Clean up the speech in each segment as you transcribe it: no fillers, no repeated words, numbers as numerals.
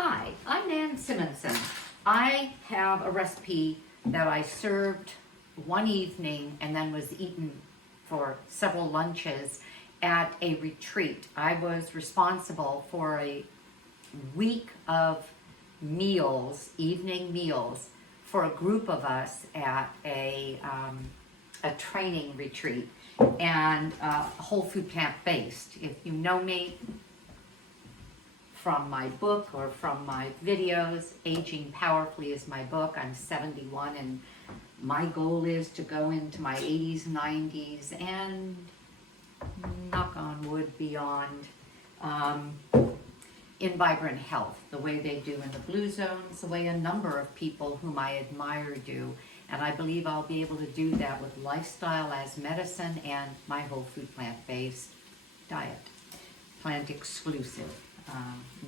Hi, I'm Nan Simonson. I have a recipe that I served one evening and then was eaten for several lunches at a retreat. I was responsible for a week of meals, evening meals, for a group of us at a training retreat, and whole food plant-based. If you know me from my book or from my videos, Aging Powerfully is my book. I'm 71 and my goal is to go into my 80s, 90s, and knock on wood, beyond, in vibrant health, the way they do in the blue zones, the way a number of people whom I admire do. And I believe I'll be able to do that with lifestyle as medicine and my whole food plant-based diet. Plant exclusive.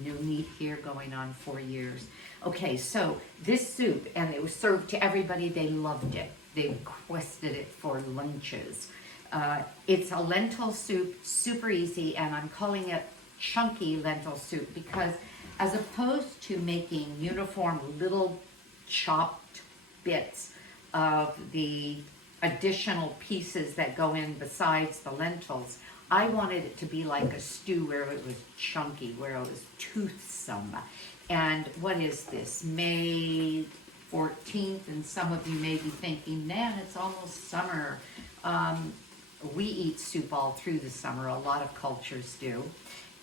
No meat here, going on 4 years. Okay, so this soup, and it was served to everybody. They loved it. They requested it for lunches. It's a lentil soup, super easy, and I'm calling it chunky lentil soup because as opposed to making uniform little chopped bits of the additional pieces that go in besides the lentils, I wanted it to be like a stew where it was chunky, where it was toothsome. And what is this? May 14th, and some of you may be thinking, man, it's almost summer. We eat soup all through the summer. A lot of cultures do.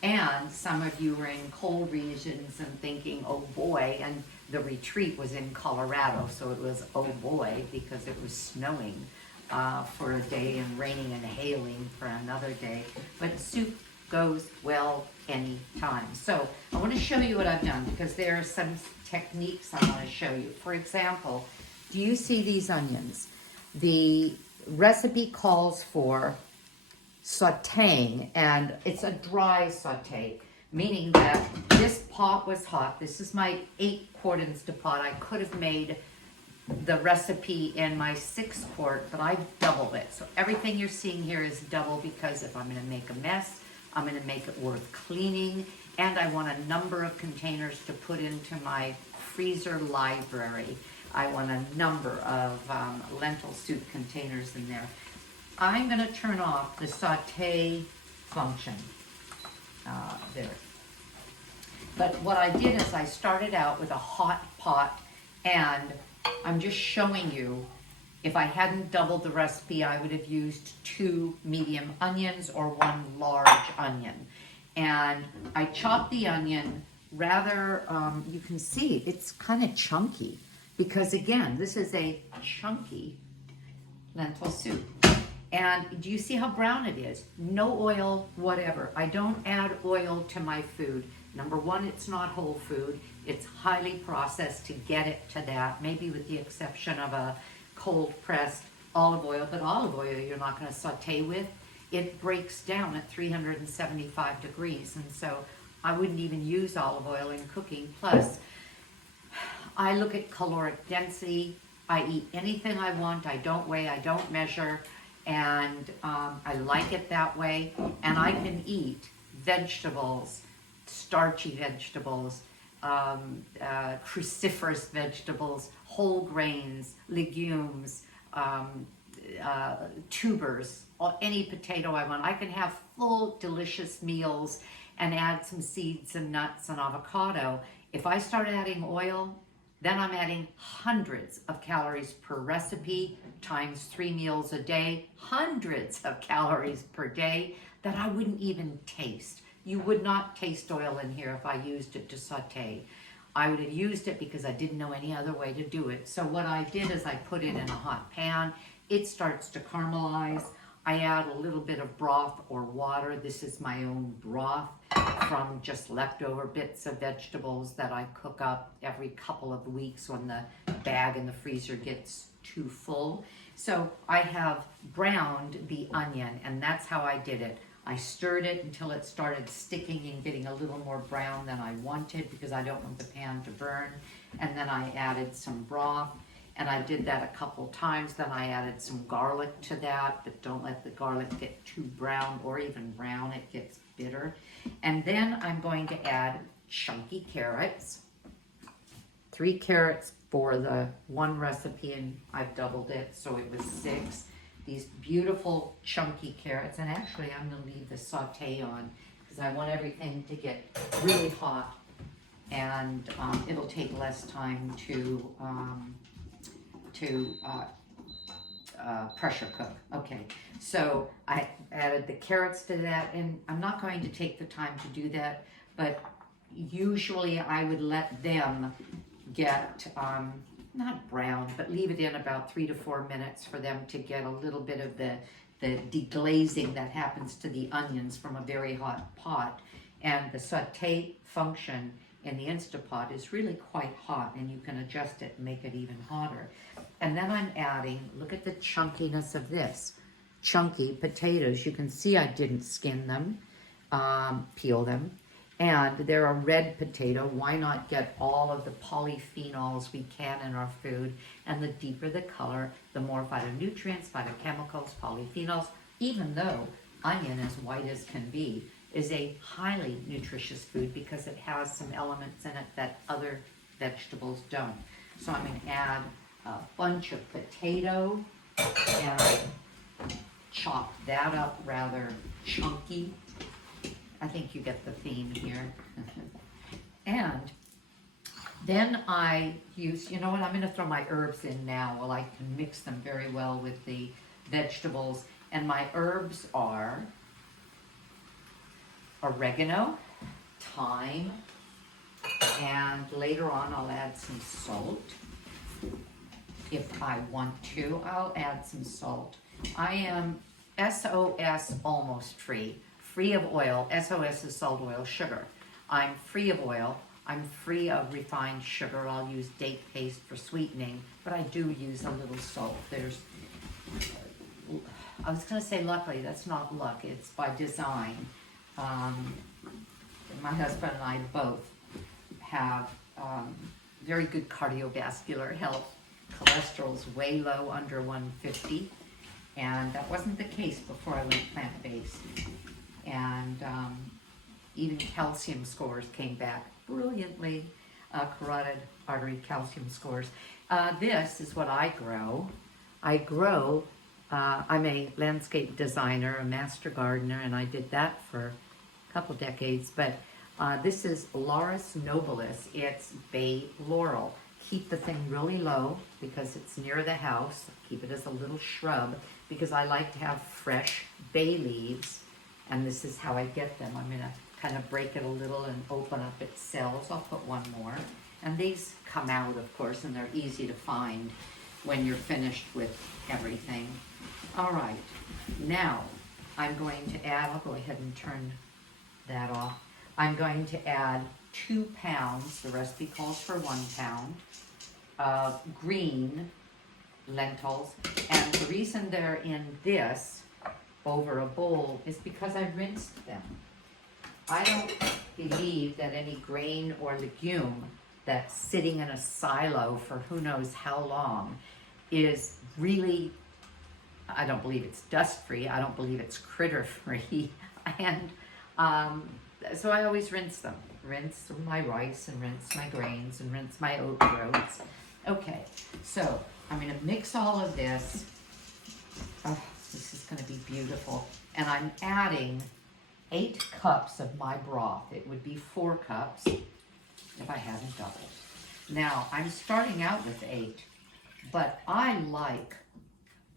And some of you are in cold regions and thinking, oh boy, and the retreat was in Colorado, so it was oh boy because it was snowing for a day and raining and hailing for another day. But soup goes well anytime. So I want to show you what I've done because there are some techniques I want to show you. For example, do you see these onions? The recipe calls for sauteing, and it's a dry saute, meaning that this pot was hot. This is my 8-quart Instant Pot. I could have made the recipe in my 6-quart, but I doubled it. So everything you're seeing here is double because if I'm going to make a mess, I'm going to make it worth cleaning, and I want a number of containers to put into my freezer library. I want a number of lentil soup containers in there. I'm going to turn off the saute function there. But what I did is I started out with a hot pot, and I'm just showing you, if I hadn't doubled the recipe, I would have used 2 medium onions or 1 large onion. And I chopped the onion rather, you can see it's kind of chunky because again, this is a chunky lentil soup. And do you see how brown it is? No oil, whatever. I don't add oil to my food. Number one, it's not whole food. It's highly processed to get it to that, maybe with the exception of a cold pressed olive oil, but olive oil you're not going to saute with. It breaks down at 375 degrees, and so I wouldn't even use olive oil in cooking. Plus, I look at caloric density. I eat anything I want. I don't weigh, I don't measure, and I like it that way. And I can eat vegetables, starchy vegetables, cruciferous vegetables, whole grains, legumes, tubers, any potato I want. I can have full, delicious meals and add some seeds and nuts and avocado. If I start adding oil, then I'm adding hundreds of calories per recipe, times 3 meals a day, hundreds of calories per day that I wouldn't even taste. You would not taste oil in here if I used it to saute. I would have used it because I didn't know any other way to do it. So what I did is I put it in a hot pan. It starts to caramelize. I add a little bit of broth or water. This is my own broth from just leftover bits of vegetables that I cook up every couple of weeks when the bag in the freezer gets too full. So I have browned the onion, and that's how I did it. I stirred it until it started sticking and getting a little more brown than I wanted because I don't want the pan to burn. And then I added some broth, and I did that a couple times. Then I added some garlic to that, but don't let the garlic get too brown or even brown. It gets bitter. And then I'm going to add chunky carrots. 3 carrots for the one recipe, and I've doubled it, so it was 6. These beautiful chunky carrots, and actually I'm going to leave the saute on because I want everything to get really hot, and it'll take less time to pressure cook. Okay, so I added the carrots to that, and I'm not going to take the time to do that, but usually I would let them get not brown, but leave it in about 3 to 4 minutes for them to get a little bit of the deglazing that happens to the onions from a very hot pot. And the saute function in the Instapot is really quite hot, and you can adjust it and make it even hotter. And then I'm adding, look at the chunkiness of this, chunky potatoes. You can see I didn't skin them, peel them. And they're a red potato. Why not get all of the polyphenols we can in our food? And the deeper the color, the more phytonutrients, phytochemicals, polyphenols, even though onion, as white as can be, is a highly nutritious food because it has some elements in it that other vegetables don't. So I'm going to add a bunch of potato and chop that up rather chunky. I think you get the theme here. And then I use, you know what, I'm going to throw my herbs in now. Well, I can mix them very well with the vegetables. And my herbs are oregano, thyme, and later on I'll add some salt. If I want to, I'll add some salt. I am SOS almost free. Free of oil. SOS is salt, oil, sugar. I'm free of oil. I'm free of refined sugar. I'll use date paste for sweetening, but I do use a little salt. There's, I was going to say luckily, that's not luck. It's by design. My husband and I both have very good cardiovascular health. Cholesterol's way low, under 150, and that wasn't the case before I went plant-based. And even calcium scores came back brilliantly, carotid artery calcium scores. This is what I grow. I'm a landscape designer, a master gardener, and I did that for a couple decades, but this is Laurus nobilis. It's bay laurel. Keep the thing really low because it's near the house. Keep it as a little shrub because I like to have fresh bay leaves. And this is how I get them. I'm going to kind of break it a little and open up its cells. I'll put one more. And these come out, of course, and they're easy to find when you're finished with everything. All right. Now, I'm going to add, I'll go ahead and turn that off. I'm going to add 2 pounds, the recipe calls for 1 pound, of green lentils. And the reason they're in this over a bowl is because I rinsed them. I don't believe that any grain or legume that's sitting in a silo for who knows how long is really, I don't believe it's dust-free, I don't believe it's critter-free, and so I always rinse them. Rinse my rice and rinse my grains and rinse my oat groats. Okay, so I'm going to mix all of this. Oh, this is going to be beautiful. And I'm adding 8 cups of my broth. It would be 4 cups if I hadn't doubled. Now, I'm starting out with 8, but I like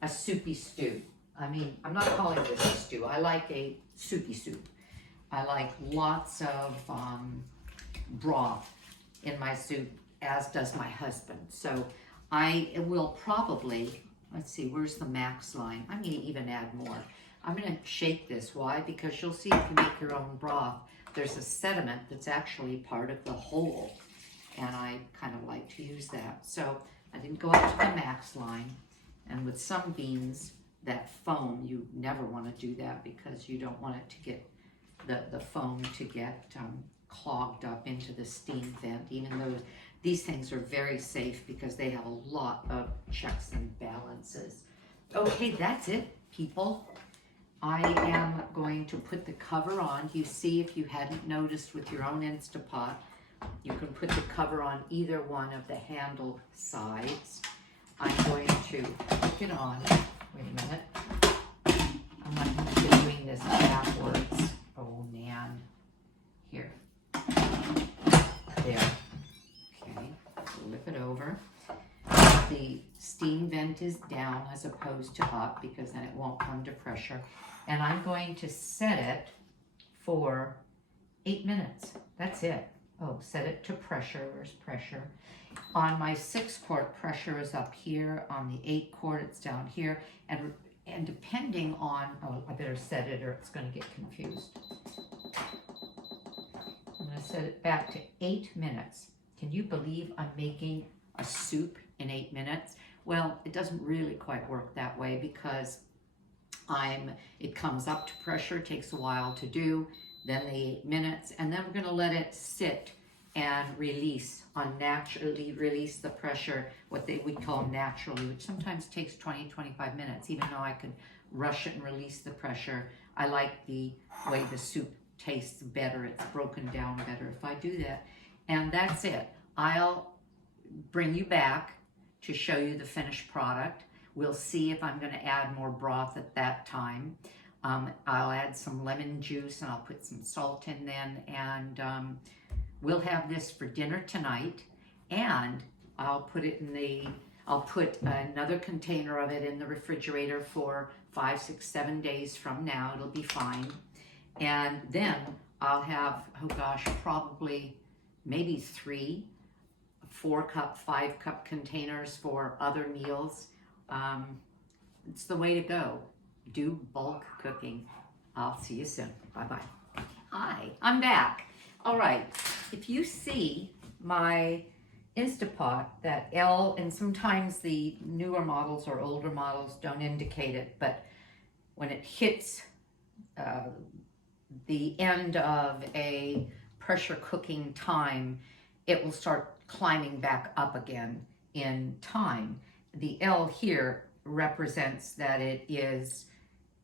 a soupy stew. I mean, I'm not calling this a stew. I like a soupy soup. I like lots of broth in my soup, as does my husband. So I will probably, let's see, where's the max line? I'm going to even add more. I'm going to shake this. Why? Because you'll see if you make your own broth, there's a sediment that's actually part of the whole. And I kind of like to use that. So I didn't go up to the max line. And with some beans, that foam, you never want to do that because you don't want it to get, the foam to get clogged up into the steam vent, even though these things are very safe because they have a lot of checks and balances. Okay, that's it, people. I am going to put the cover on. You see, if you hadn't noticed with your own Instapot, you can put the cover on either one of the handle sides. I'm going to put it on. Wait a minute. I'm not going to be doing this backwards. Oh man. Here. There. Okay. Flip it over. The steam vent is down as opposed to up because then it won't come to pressure. And I'm going to set it for 8 minutes. That's it. Oh, set it to pressure. Where's pressure? On my 6-quart, pressure is up here. On the 8-quart, it's down here. And depending on, oh, I better set it or it's going to get confused. I'm going to set it back to 8 minutes. Can you believe I'm making a soup in 8 minutes? Well, it doesn't really quite work that way because it comes up to pressure, takes a while to do, then the 8 minutes, and then we're going to let it sit and release, unnaturally release the pressure, what we call naturally, which sometimes takes 20-25 minutes. Even though I could rush it and release the pressure, I like the way the soup tastes better. It's broken down better if I do that. And that's it. I'll bring you back to show you the finished product. We'll see if I'm going to add more broth at that time. I'll add some lemon juice and I'll put some salt in then, and we'll have this for dinner tonight. And I'll put it in I'll put another container of it in the refrigerator for 5, 6, 7 days from now. It'll be fine. And then I'll have, oh gosh, probably maybe 3 4-cup, 5-cup containers for other meals. It's the way to go. Do bulk cooking. I'll see you soon. Bye-bye. Hi, I'm back. All right, if you see my Instapot, that L, and sometimes the newer models or older models don't indicate it, but when it hits the end of a pressure cooking time, it will start climbing back up again in time. The L here represents that it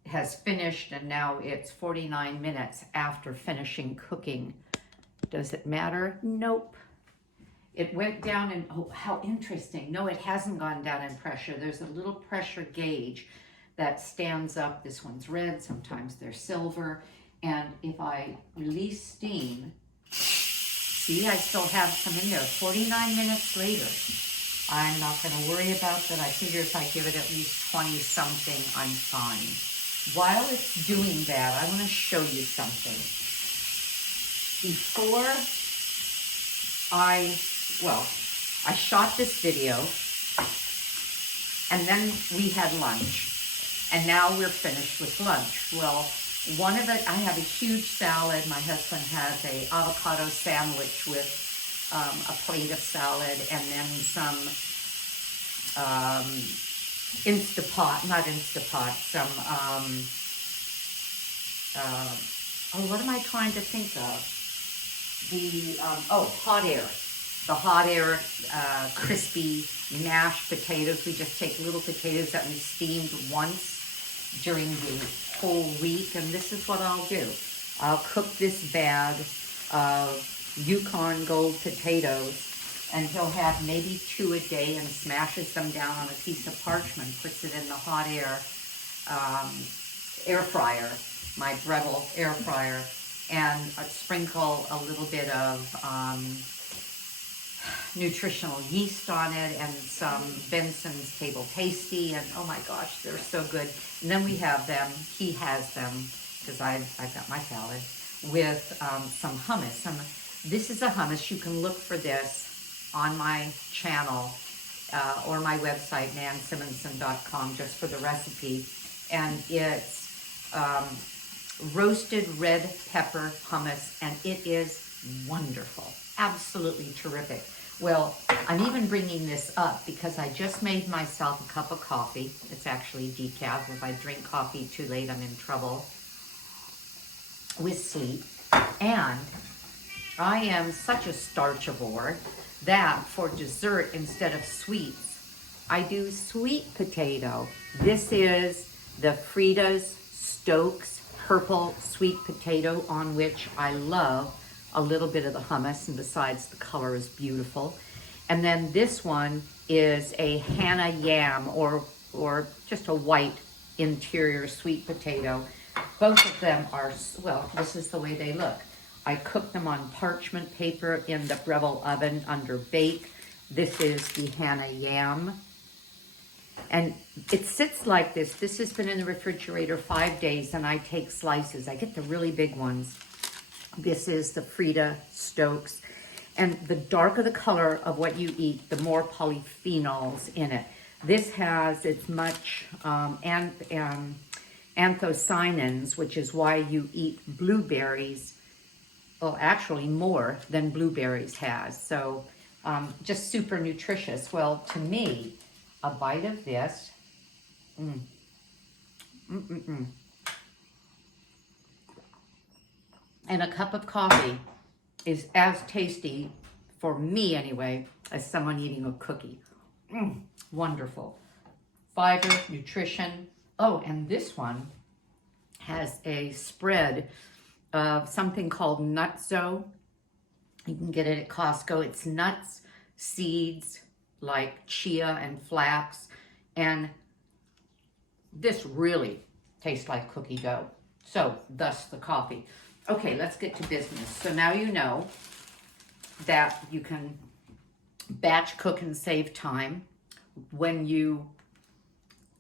has finished, and now it's 49 minutes after finishing cooking. Does it matter? Nope. It went down in, oh, how interesting. No, it hasn't gone down in pressure. There's a little pressure gauge that stands up. This one's red, sometimes they're silver. And if I release steam, see, I still have some in there. 49 minutes later. I'm not going to worry about that. I figure if I give it at least 20 something, I'm fine. While it's doing that, I want to show you something. Before I shot this video, and then we had lunch, and now we're finished with lunch. Well, one of it, I have a huge salad. My husband has a avocado sandwich with a plate of salad, and then some what am I trying to think of? Hot air. The hot air, crispy mashed potatoes. We just take little potatoes that we steamed once during the whole week, and this is what I'll do. I'll cook this bag of Yukon Gold potatoes, and he'll have maybe 2 a day, and smashes them down on a piece of parchment, puts it in the hot air fryer, my Breville air fryer, and sprinkle a little bit of nutritional yeast on it, and some Benson's Table Tasty, and oh my gosh, they're so good. And then we have them, he has them, because I've got my salad, with some hummus. This is a hummus. You can look for this on my channel or my website, nansimonson.com, just for the recipe. And it's roasted red pepper hummus, and it is wonderful. Absolutely terrific. Well, I'm even bringing this up because I just made myself a cup of coffee. It's actually decaf. If I drink coffee too late, I'm in trouble with sleep. And I am such a starchivore that for dessert, instead of sweets, I do sweet potato. This is the Frida's Stokes purple sweet potato, on which I love a little bit of the hummus, and besides the color is beautiful. And then this one is a Hannah yam, or just a white interior sweet potato. Both of them are, well, this is the way they look. I cook them on parchment paper in the Breville oven under bake. This is the Hannah yam. And it sits like this. This has been in the refrigerator 5 days, and I take slices. I get the really big ones. This is the Frida Stokes. And the darker the color of what you eat, the more polyphenols in it. This has as much anthocyanins, which is why you eat blueberries, well, actually more than blueberries has. So just super nutritious. Well, to me, a bite of this, and a cup of coffee is as tasty, for me anyway, as someone eating a cookie. Wonderful. Fiber, nutrition. Oh, and this one has a spread of something called Nutso. You can get it at Costco. It's nuts, seeds, like chia and flax, and this really tastes like cookie dough. So, thus the coffee. Okay, let's get to business. So now you know that you can batch cook and save time. When you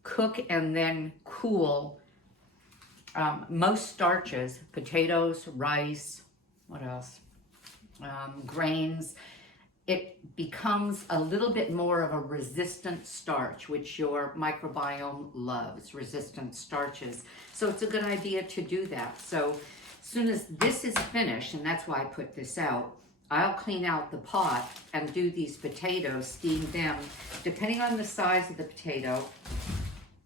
cook and then cool most starches, potatoes, rice, what else? Grains, it becomes a little bit more of a resistant starch, which your microbiome loves, resistant starches. So it's a good idea to do that. So as soon as this is finished, and that's why I put this out, I'll clean out the pot and do these potatoes, steam them, depending on the size of the potato.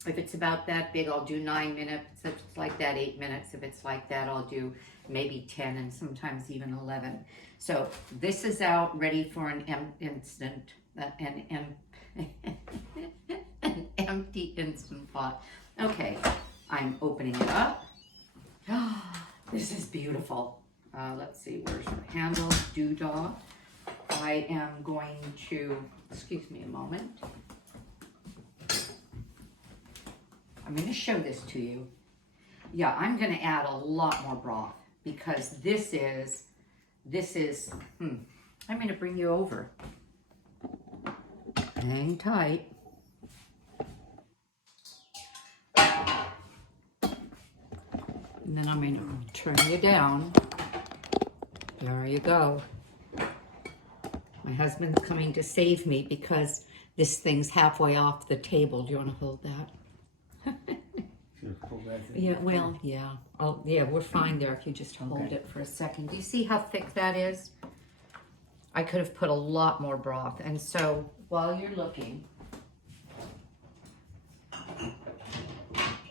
If it's about that big, I'll do 9 minutes. If it's like that, 8 minutes. If it's like that, I'll do maybe 10 and sometimes even 11. So this is out, ready for an empty Instant Pot. Okay, I'm opening it up. This is beautiful. Let's see, where's the handle? Doodah. I am going to, excuse me a moment. I'm going to show this to you. Yeah, I'm going to add a lot more broth because this is, I'm going to bring you over. Hang tight. And then I'm going to turn you down. There you go. My husband's coming to save me because this thing's halfway off the table. Do you want to hold that? Yeah, well, yeah. Oh, yeah, we're fine there if you just hold it for a second. Do you see how thick that is? I could have put a lot more broth. And so while you're looking,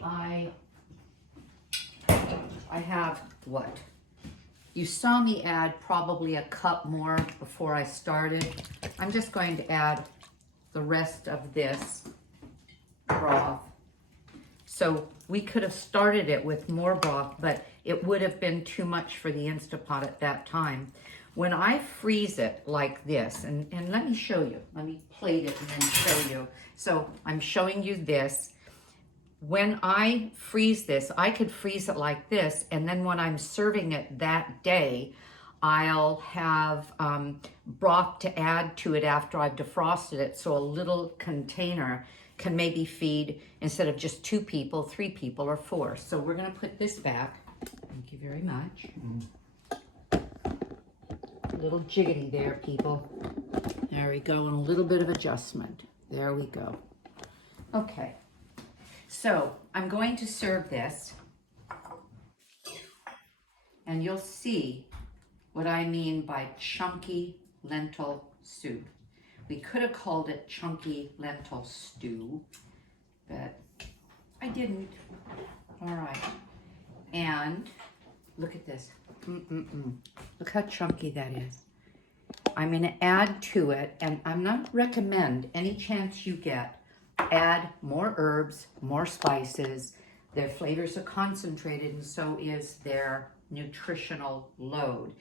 I have what? You saw me add probably a cup more before I started. I'm just going to add the rest of this broth. So we could have started it with more broth, but it would have been too much for the Instant Pot at that time. When I freeze it like this, and let me show you. Let me plate it and then show you. So I'm showing you this. When I freeze this, I could freeze it like this, and then when I'm serving it that day, I'll have broth to add to it after I've defrosted it, so a little container can maybe feed, instead of just 2 people, 3 people, or 4. So we're going to put this back. Thank you very much. A little jiggity there, people. There we go, and a little bit of adjustment. There we go. Okay. So I'm going to serve this, and you'll see what I mean by chunky lentil soup. We could have called it chunky lentil stew, but I didn't. All right. And look at this. Look how chunky that is. I'm going to add to it, and I'm not recommend any chance you get, add more herbs, more spices. Their flavors are concentrated, and so is their nutritional load.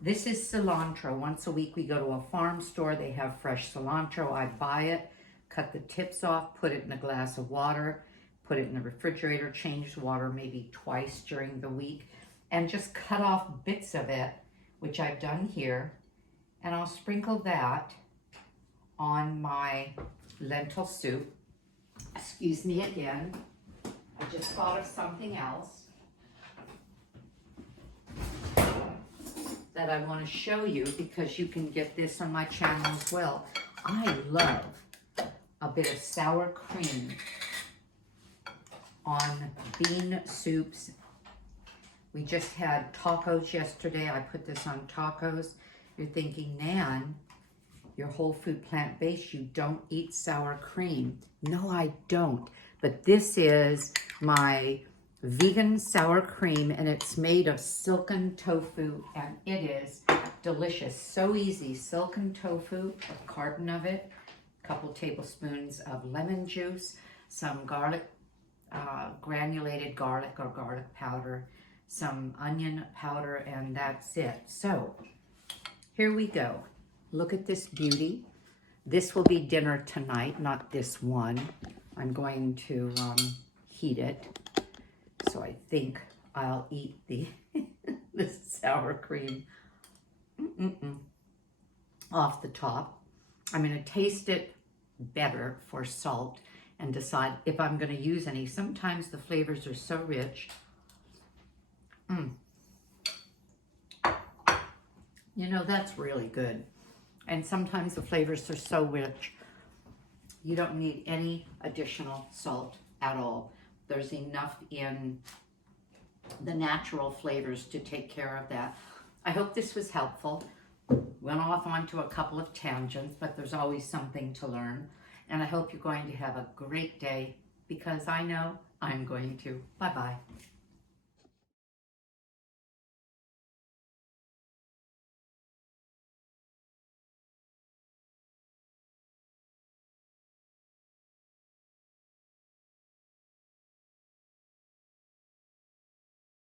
This is cilantro. Once a week we go to a farm store. They have fresh cilantro. I buy it, cut the tips off, put it in a glass of water, put it in the refrigerator, change the water maybe twice during the week, and just cut off bits of it, which I've done here, and I'll sprinkle that on my lentil soup. Excuse me again. I just thought of something else that I want to show you, because you can get this on my channel as well. I love a bit of sour cream on bean soups. We just had tacos yesterday. I put this on tacos. You're thinking, Nan, you're whole food plant-based. You don't eat sour cream. No, I don't. But this is my vegan sour cream, and it's made of silken tofu, and it is delicious. So easy. Silken tofu, a carton of it, a couple tablespoons of lemon juice, some garlic, granulated garlic or garlic powder, some onion powder, and that's it. So here we go. Look at this beauty. This will be dinner tonight, not this one. I'm going to heat it. So I think I'll eat the this sour cream off the top. I'm going to taste it better for salt and decide if I'm going to use any. Sometimes the flavors are so rich. You know, that's really good. And sometimes the flavors are so rich, you don't need any additional salt at all. There's enough in the natural flavors to take care of that. I hope this was helpful. Went off onto a couple of tangents, but there's always something to learn. And I hope you're going to have a great day, because I know I'm going to. Bye-bye.